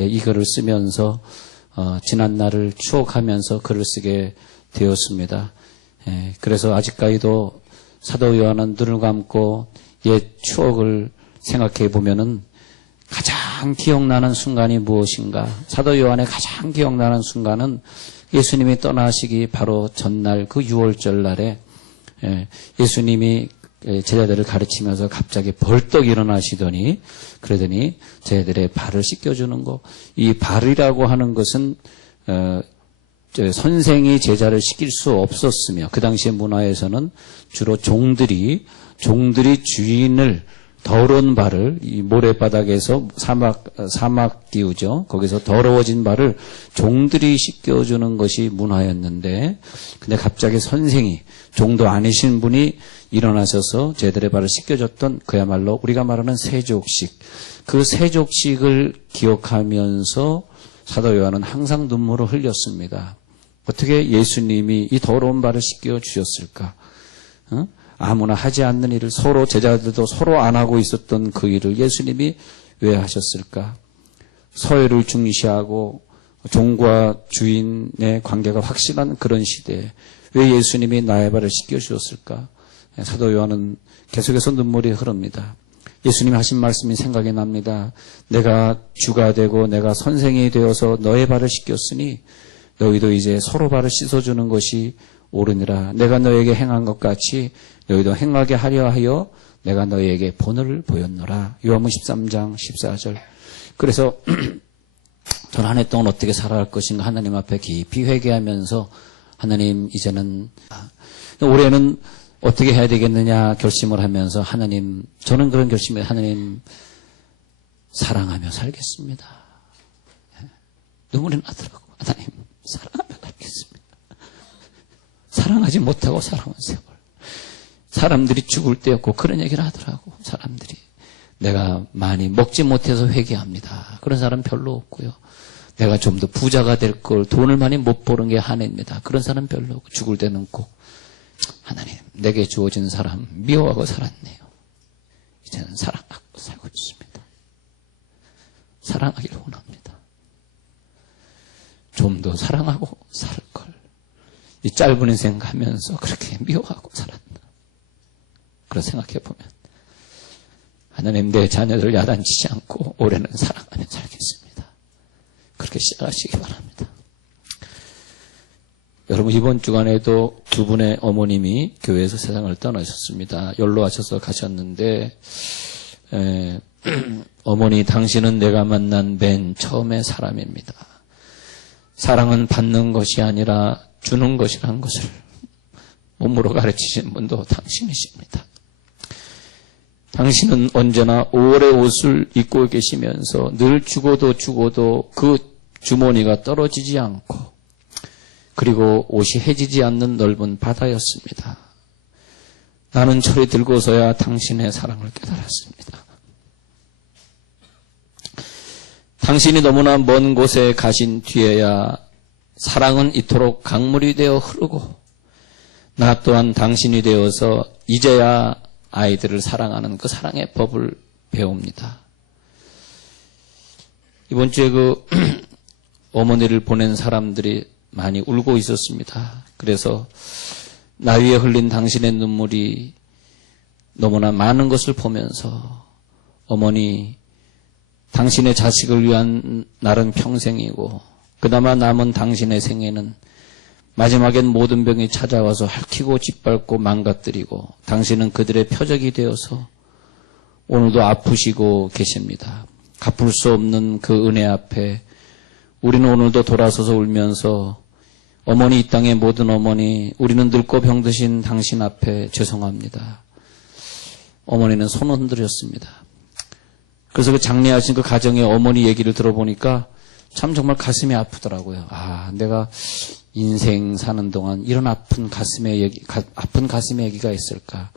이 글을 쓰면서 지난 날을 추억하면서 글을 쓰게 되었습니다. 그래서 아직까지도 사도 요한은 눈을 감고 옛 추억을 생각해 보면은 가장 기억나는 순간이 무엇인가? 사도 요한의 가장 기억나는 순간은 예수님이 떠나시기 바로 전날 그 6월절 날에 예수님이 제자들을 가르치면서 갑자기 벌떡 일어나시더니 그러더니 제자들의 발을 씻겨주는 거. 이 발이라고 하는 것은 선생이 제자를 시킬 수 없었으며 그 당시의 문화에서는 주로 종들이 주인을 더러운 발을 이 모래바닥에서 사막 기우죠. 거기서 더러워진 발을 종들이 씻겨주는 것이 문화였는데 근데 갑자기 선생이 종도 아니신 분이 일어나셔서 제자들의 발을 씻겨줬던 그야말로 우리가 말하는 세족식. 그 세족식을 기억하면서 사도 요한은 항상 눈물을 흘렸습니다. 어떻게 예수님이 이 더러운 발을 씻겨주셨을까? 아무나 하지 않는 일을 서로 제자들도 서로 안 하고 있었던 그 일을 예수님이 왜 하셨을까? 서열을 중시하고 종과 주인의 관계가 확실한 그런 시대에 왜 예수님이 나의 발을 씻겨주셨을까? 사도 요한은 계속해서 눈물이 흐릅니다. 예수님이 하신 말씀이 생각이 납니다. 내가 주가 되고 내가 선생이 되어서 너의 발을 씻겼으니 너희도 이제 서로 발을 씻어주는 것이 옳으니라. 내가 너에게 행한 것 같이 너희도 행하게 하려 하여 내가 너희에게 본을 보였노라. 요한복음 13장 14절. 그래서 저는 한 해 동안 어떻게 살아갈 것인가 하나님 앞에 깊이 회개하면서 하나님 이제는 올해는 어떻게 해야 되겠느냐 결심을 하면서 하나님 저는 그런 결심에 하나님 사랑하며 살겠습니다. 눈물이 나더라고. 하나님 사랑하며 살겠습니다. 사랑하지 못하고 살아온 세월. 사람들이 죽을 때였고 그런 얘기를 하더라고. 사람들이 내가 많이 먹지 못해서 회개합니다. 그런 사람 별로 없고요. 내가 좀 더 부자가 될 걸 돈을 많이 못 버는 게 한해입니다. 그런 사람 별로 없고 죽을 때는 꼭 하나님 내게 주어진 사람 미워하고 살았네요. 이제는 사랑하고 살고 있습니다. 사랑하기를 원합니다. 좀 더 사랑하고 살 걸. 이 짧은 인생 가면서 그렇게 미워하고 살았나. 그런 생각해 보면 하나님 내 자녀들을 야단치지 않고 올해는 사랑하며 살겠습니다. 그렇게 시작하시기 바랍니다. 여러분 이번 주간에도 두 분의 어머님이 교회에서 세상을 떠나셨습니다. 연로하셔서 가셨는데 어머니 당신은 내가 만난 맨 처음의 사람입니다. 사랑은 받는 것이 아니라 주는 것이라는 것을 몸으로 가르치신 분도 당신이십니다. 당신은 언제나 5월의 옷을 입고 계시면서 늘 죽어도 그 주머니가 떨어지지 않고 그리고 옷이 해지지 않는 넓은 바다였습니다. 나는 철이 들고서야 당신의 사랑을 깨달았습니다. 당신이 너무나 먼 곳에 가신 뒤에야 사랑은 이토록 강물이 되어 흐르고 나 또한 당신이 되어서 이제야 아이들을 사랑하는 그 사랑의 법을 배웁니다. 이번 주에 그 어머니를 보낸 사람들이 많이 울고 있었습니다. 그래서 나 위에 흘린 당신의 눈물이 너무나 많은 것을 보면서 어머니 당신의 자식을 위한 날은 평생이고 그나마 남은 당신의 생애는 마지막엔 모든 병이 찾아와서 핥히고 짓밟고 망가뜨리고 당신은 그들의 표적이 되어서 오늘도 아프시고 계십니다. 갚을 수 없는 그 은혜 앞에 우리는 오늘도 돌아서서 울면서 어머니 이 땅의 모든 어머니 우리는 늙고 병드신 당신 앞에 죄송합니다. 어머니는 손을 흔들었습니다. 그래서 그 장례하신 그 가정의 어머니 얘기를 들어보니까 참 정말 가슴이 아프더라고요. 아, 내가 인생 사는 동안 이런 아픈 가슴의 얘기가 있을까.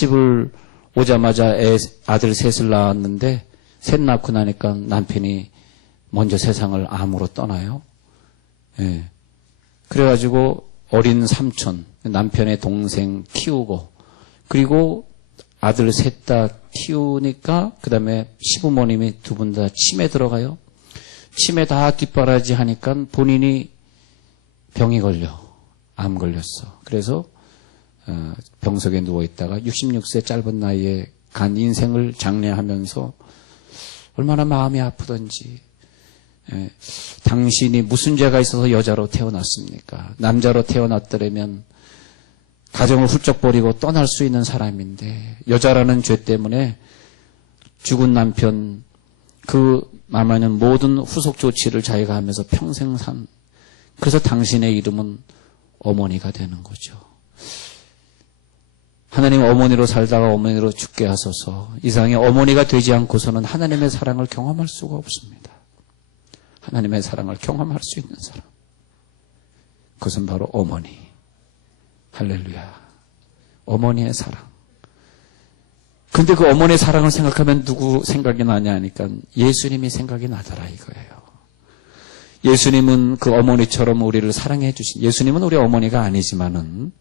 10을 오자마자 아들 셋을 낳았는데 셋 낳고 나니까 남편이 먼저 세상을 암으로 떠나요. 예. 그래가지고 어린 삼촌, 남편의 동생 키우고 그리고 아들 셋 다 키우니까 그 다음에 시부모님이 두 분 다 치매 들어가요. 치매 다 뒷바라지 하니까 본인이 병이 걸려. 암 걸렸어. 그래서 병석에 누워있다가 66세 짧은 나이에 간 인생을 장례하면서 얼마나 마음이 아프던지. 당신이 무슨 죄가 있어서 여자로 태어났습니까? 남자로 태어났더라면 가정을 훌쩍 버리고 떠날 수 있는 사람인데 여자라는 죄 때문에 죽은 남편 그 마마는 모든 후속 조치를 자기가 하면서 평생 산. 그래서 당신의 이름은 어머니가 되는 거죠. 하나님 어머니로 살다가 어머니로 죽게 하소서. 이상의 어머니가 되지 않고서는 하나님의 사랑을 경험할 수가 없습니다. 하나님의 사랑을 경험할 수 있는 사람. 그것은 바로 어머니. 할렐루야. 어머니의 사랑. 근데 그 어머니의 사랑을 생각하면 누구 생각이 나냐 하니까 예수님이 생각이 나더라 이거예요. 예수님은 그 어머니처럼 우리를 사랑해 주신, 예수님은 우리 어머니가 아니지만은,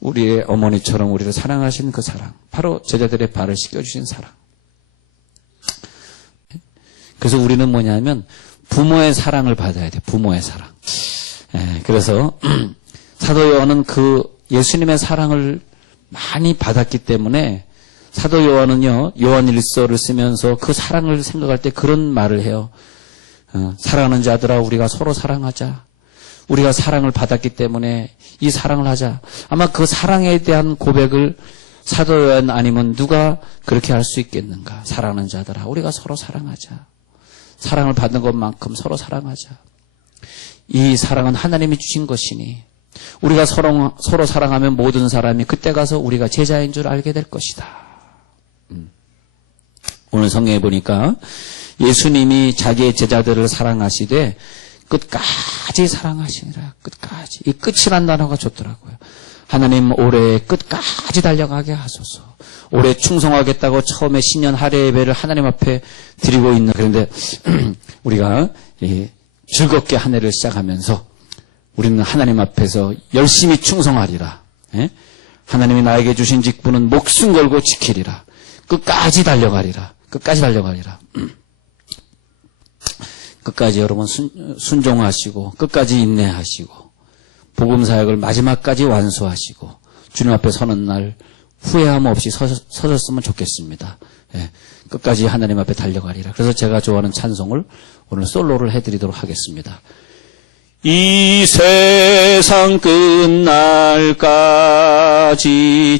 우리의 어머니처럼 우리를 사랑하신 그 사랑. 바로 제자들의 발을 씻겨주신 사랑. 그래서 우리는 뭐냐면 부모의 사랑을 받아야 돼. 부모의 사랑. 그래서 사도 요한은 그 예수님의 사랑을 많이 받았기 때문에 사도 요한은요, 요한일서를 쓰면서 그 사랑을 생각할 때 그런 말을 해요. 사랑하는 자들아 우리가 서로 사랑하자. 우리가 사랑을 받았기 때문에 이 사랑을 하자. 아마 그 사랑에 대한 고백을 사도 요한 아니면 누가 그렇게 할 수 있겠는가. 사랑하는 자들아 우리가 서로 사랑하자. 사랑을 받는 것만큼 서로 사랑하자. 이 사랑은 하나님이 주신 것이니 우리가 서로 사랑하면 모든 사람이 그때 가서 우리가 제자인 줄 알게 될 것이다. 오늘 성경에 보니까 예수님이 자기의 제자들을 사랑하시되 끝까지 사랑하시니라. 끝까지. 이 끝이란 단어가 좋더라고요. 하나님 올해 끝까지 달려가게 하소서. 올해 충성하겠다고 처음에 신년 할례 예배를 하나님 앞에 드리고 있는, 그런데 우리가 즐겁게 한 해를 시작하면서 우리는 하나님 앞에서 열심히 충성하리라. 하나님이 나에게 주신 직분은 목숨 걸고 지키리라. 끝까지 달려가리라. 끝까지 달려가리라. 끝까지 여러분 순종하시고 끝까지 인내하시고 복음 사역을 마지막까지 완수하시고 주님 앞에 서는 날 후회함 없이 서셨으면 좋겠습니다. 끝까지 하나님 앞에 달려가리라. 그래서 제가 좋아하는 찬송을 오늘 솔로를 해드리도록 하겠습니다. 이 세상 끝날까지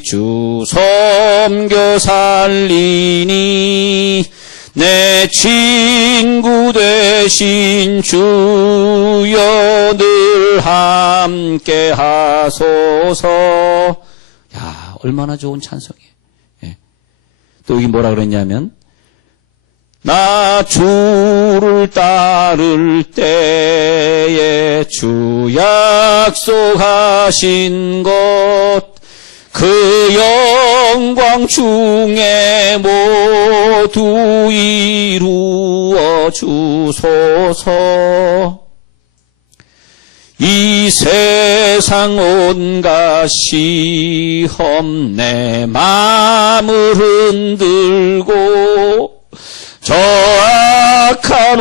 주 섬겨 살리니 내 친구 되신 주여 늘 함께 하소서. 야, 얼마나 좋은 찬송이에요. 또 여기 뭐라 그랬냐면 나 주를 따를 때에 주 약속하신 것 그 영광 중에 모두 이루어 주소서. 이 세상 온갖 시험 내 마음을 흔들고 저 악한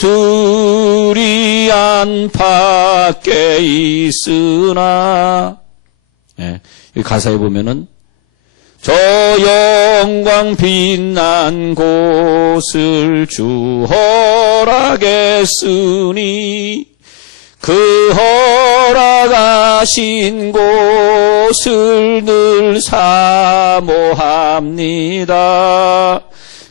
원수들이 안팎에 있으나, 이 가사에 보면은 저 영광 빛난 곳을 주 허락했으니 그 허락하신 곳을 늘 사모합니다.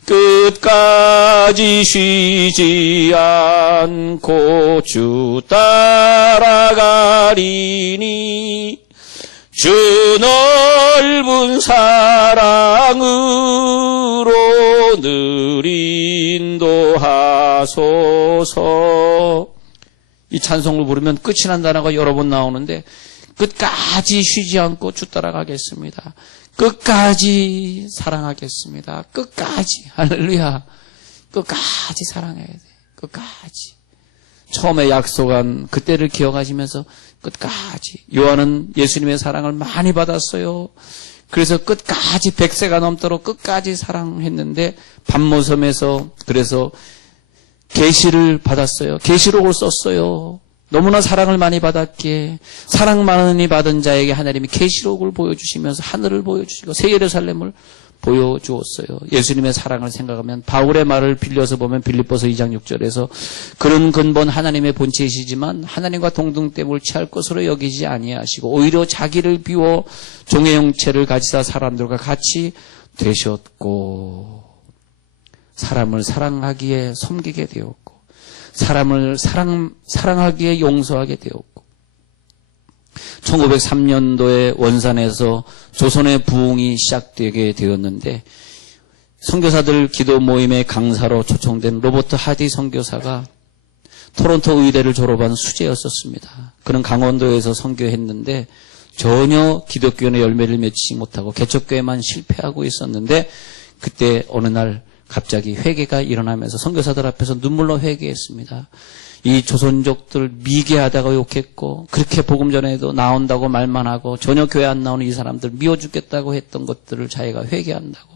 끝까지 쉬지 않고 주 따라가리니 주 넓은 사랑으로 늘 인도하소서. 이 찬송을 부르면 끝이 난 단어가 여러 번 나오는데 끝까지 쉬지 않고 주 따라가겠습니다. 끝까지 사랑하겠습니다. 끝까지. 할렐루야. 끝까지 사랑해야 돼. 끝까지. 처음에 약속한 그때를 기억하시면서 끝까지. 요한은 예수님의 사랑을 많이 받았어요. 그래서 끝까지 100세가 넘도록 끝까지 사랑했는데 밤모섬에서 그래서 계시를 받았어요. 계시록을 썼어요. 너무나 사랑을 많이 받았기에 사랑 많이 받은 자에게 하나님이 계시록을 보여주시면서 하늘을 보여주시고 새 예루살렘을 보여주었어요. 예수님의 사랑을 생각하면 바울의 말을 빌려서 보면 빌립보서 2장 6절에서 그런 근본 하나님의 본체이시지만 하나님과 동등됨을 취할 것으로 여기지 아니하시고 오히려 자기를 비워 종의 형체를 가지사 사람들과 같이 되셨고 사람을 사랑하기에 섬기게 되었고 사람을 사랑하기에 용서하게 되었고 1903년도에 원산에서 조선의 부흥이 시작되게 되었는데 선교사들 기도 모임의 강사로 초청된 로버트 하디 선교사가 토론토 의대를 졸업한 수재였었습니다. 그는 강원도에서 선교했는데 전혀 기독교의 열매를 맺지 못하고 개척교회만 실패하고 있었는데 그때 어느 날 갑자기 회개가 일어나면서 선교사들 앞에서 눈물로 회개했습니다. 이 조선족들 미개하다고 욕했고 그렇게 복음 전에도 나온다고 말만 하고 전혀 교회 안 나오는 이 사람들 미워 죽겠다고 했던 것들을 자기가 회개한다고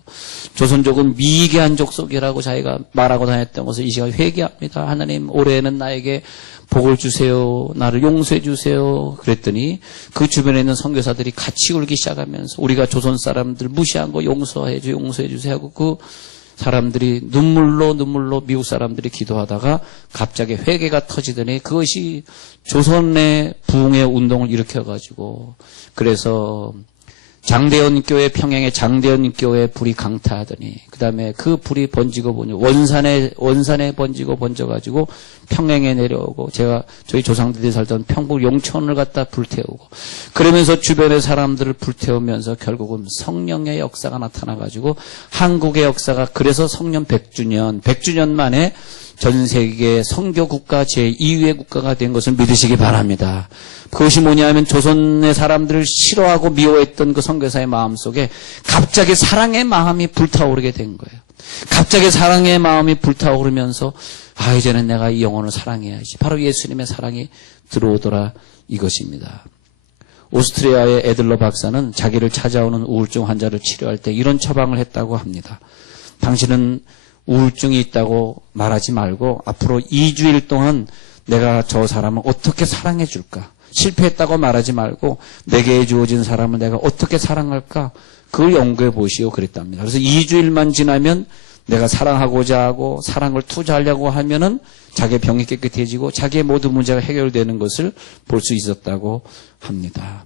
조선족은 미개한 족속이라고 자기가 말하고 다녔던 것을 이 시간 회개합니다. 하나님 올해는 나에게 복을 주세요. 나를 용서해 주세요. 그랬더니 그 주변에 있는 선교사들이 같이 울기 시작하면서 우리가 조선 사람들 무시한 거 용서해 주세요 하고 그 사람들이 눈물로 미국 사람들이 기도하다가 갑자기 회개가 터지더니 그것이 조선의 부흥의 운동을 일으켜가지고 그래서 장대현 교회 평양의 장대현 교회 불이 강타하더니 그 다음에 그 불이 번지고 보니 원산에 번져가지고 평양에 내려오고 저희 조상들이 살던 평북 용천을 갖다 불태우고 그러면서 주변의 사람들을 불태우면서 결국은 성령의 역사가 나타나가지고 한국의 역사가 그래서 성령 100주년 만에 전 세계 선교 국가 제2의 국가가 된 것을 믿으시기 바랍니다. 그것이 뭐냐면 조선의 사람들을 싫어하고 미워했던 그 선교사의 마음속에 갑자기 사랑의 마음이 불타오르게 된 거예요. 갑자기 사랑의 마음이 불타오르면서 이제는 내가 이 영혼을 사랑해야지. 바로 예수님의 사랑이 들어오더라 이것입니다. 오스트리아의 에들러 박사는 자기를 찾아오는 우울증 환자를 치료할 때 이런 처방을 했다고 합니다. 당신은 우울증이 있다고 말하지 말고 앞으로 2주일 동안 내가 저 사람을 어떻게 사랑해 줄까? 실패했다고 말하지 말고 내게 주어진 사람을 내가 어떻게 사랑할까? 그걸 연구해 보시오 그랬답니다. 그래서 2주일만 지나면 내가 사랑하고자 하고 사랑을 투자하려고 하면은 자기의 병이 깨끗해지고 자기의 모든 문제가 해결되는 것을 볼 수 있었다고 합니다.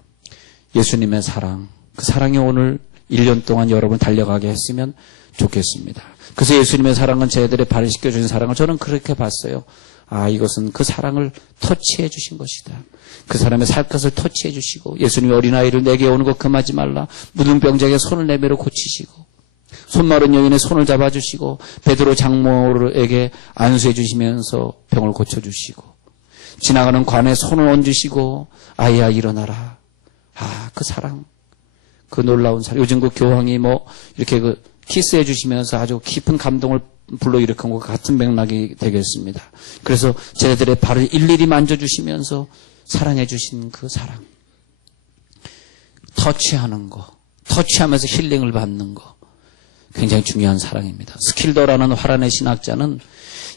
예수님의 사랑, 그 사랑이 오늘 1년 동안 여러분 달려가게 했으면 좋겠습니다. 그래서 예수님의 사랑은 저희들의 발을 씻겨주신 사랑을 저는 그렇게 봤어요. 이것은 그 사랑을 터치해 주신 것이다. 그 사람의 살 것을 터치해 주시고 예수님의 어린아이를 내게 오는 것 금하지 말라. 묻은 병자에게 손을 내밀어 고치시고 손 마른 여인의 손을 잡아주시고 베드로 장모에게 안수해 주시면서 병을 고쳐주시고 지나가는 관에 손을 얹으시고 아이야 일어나라. 그 사랑, 그 놀라운 사랑. 요즘 그 교황이 이렇게 키스해 주시면서 아주 깊은 감동을 불러일으킨 것 같은 맥락이 되겠습니다. 그래서 쟤네들의 발을 일일이 만져주시면서 사랑해 주신 그 사랑. 터치하는 거, 터치하면서 힐링을 받는 거 굉장히 중요한 사랑입니다. 스킬더라는 화란의 신학자는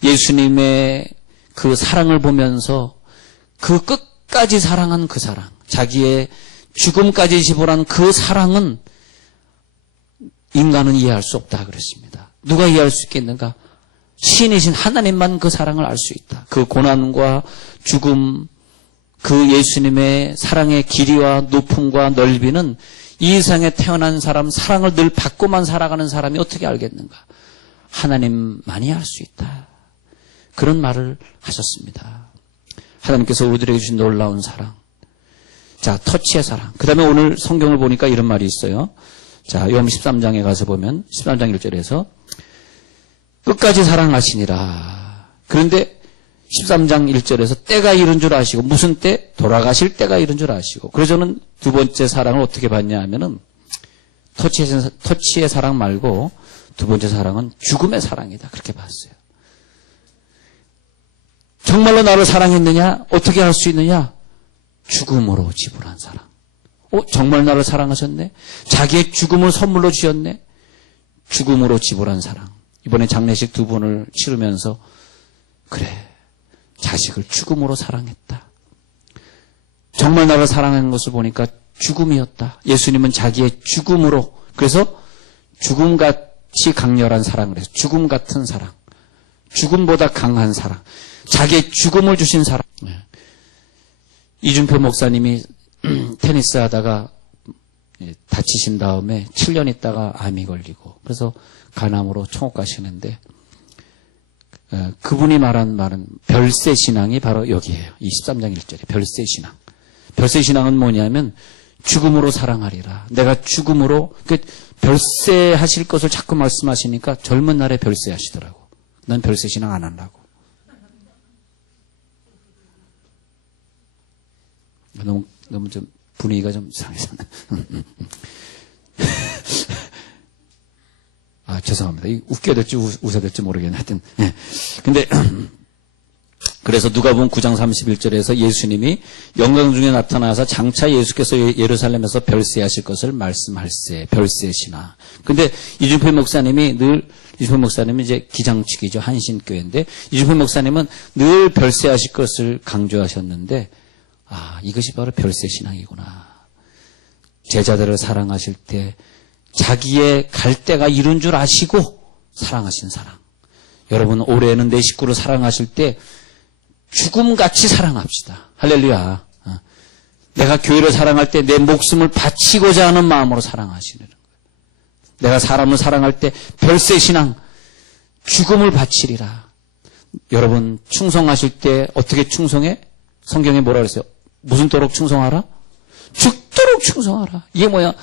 예수님의 그 사랑을 보면서 그 끝까지 사랑한 그 사랑, 자기의 죽음까지 지불한 그 사랑은 인간은 이해할 수 없다 그랬습니다. 누가 이해할 수 있겠는가? 신이신 하나님만 그 사랑을 알 수 있다. 그 고난과 죽음, 그 예수님의 사랑의 길이와 높음과 넓이는 이 세상에 태어난 사람, 사랑을 늘 받고만 살아가는 사람이 어떻게 알겠는가? 하나님만이 알 수 있다. 그런 말을 하셨습니다. 하나님께서 우리들에게 주신 놀라운 사랑. 자, 터치의 사랑. 그 다음에 오늘 성경을 보니까 이런 말이 있어요. 자, 요한 13장에 가서 보면 13장 1절에서 끝까지 사랑하시니라. 그런데 13장 1절에서 때가 이른 줄 아시고 무슨 때? 돌아가실 때가 이른 줄 아시고. 그래서 저는 두 번째 사랑을 어떻게 봤냐 하면은 터치의 사랑 말고 두 번째 사랑은 죽음의 사랑이다. 그렇게 봤어요. 정말로 나를 사랑했느냐? 어떻게 할 수 있느냐? 죽음으로 지불한 사랑. 정말 나를 사랑하셨네? 자기의 죽음을 선물로 주셨네? 죽음으로 지불한 사랑. 이번에 장례식 2번을 치르면서 그래, 자식을 죽음으로 사랑했다. 정말 나를 사랑하는 것을 보니까 죽음이었다. 예수님은 자기의 죽음으로, 그래서 죽음같이 강렬한 사랑을 해서 죽음 같은 사랑, 죽음보다 강한 사랑, 자기의 죽음을 주신 사랑. 이준표 목사님이 테니스 하다가 다치신 다음에 7년 있다가 암이 걸리고 그래서 간암으로 총옥 가시는데 그분이 말한 말은 별세 신앙이 바로 여기에요. 23장 1절에 별세 신앙. 별세 신앙은 뭐냐면 죽음으로 사랑하리라. 내가 죽음으로, 별세 하실 것을 자꾸 말씀하시니까 젊은 날에 별세 하시더라고. 난 별세 신앙 안 하려고. 너무 좀 분위기가 좀 이상해서. 아, 죄송합니다. 웃겨야 될지 웃어야 될지 모르겠네. 하여튼. 근데, 그래서 누가복음 9장 31절에서 예수님이 영광 중에 나타나서 장차 예수께서 예루살렘에서 별세하실 것을 말씀할세. 별세시나. 근데 이준표 목사님이 이제 기장측이죠. 한신교회인데, 이준표 목사님은 늘 별세하실 것을 강조하셨는데, 아, 이것이 바로 별세신앙이구나. 제자들을 사랑하실 때 자기의 갈 때가 이른 줄 아시고 사랑하신 사랑. 여러분, 올해는 내 식구를 사랑하실 때 죽음같이 사랑합시다. 할렐루야. 내가 교회를 사랑할 때 내 목숨을 바치고자 하는 마음으로 사랑하시는 거예요. 내가 사람을 사랑할 때 별세신앙, 죽음을 바치리라. 여러분, 충성하실 때 어떻게 충성해? 성경에 뭐라 그랬어요? 무슨 도록 충성하라? 죽도록 충성하라. 이게 뭐야?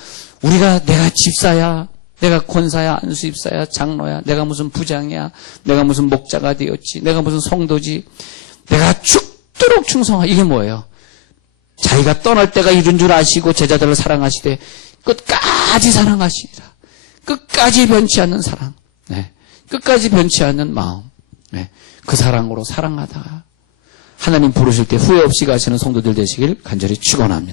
내가 집사야, 내가 권사야, 안수입사야, 장로야, 내가 무슨 부장이야, 내가 무슨 목자가 되었지, 내가 무슨 성도지, 내가 죽도록 충성하라. 이게 뭐예요? 자기가 떠날 때가 이른 줄 아시고 제자들을 사랑하시되 끝까지 사랑하시리라. 끝까지 변치 않는 사랑. 네. 끝까지 변치 않는 마음. 네. 그 사랑으로 사랑하다가 하나님 부르실 때 후회 없이 가시는 성도들 되시길 간절히 축원합니다.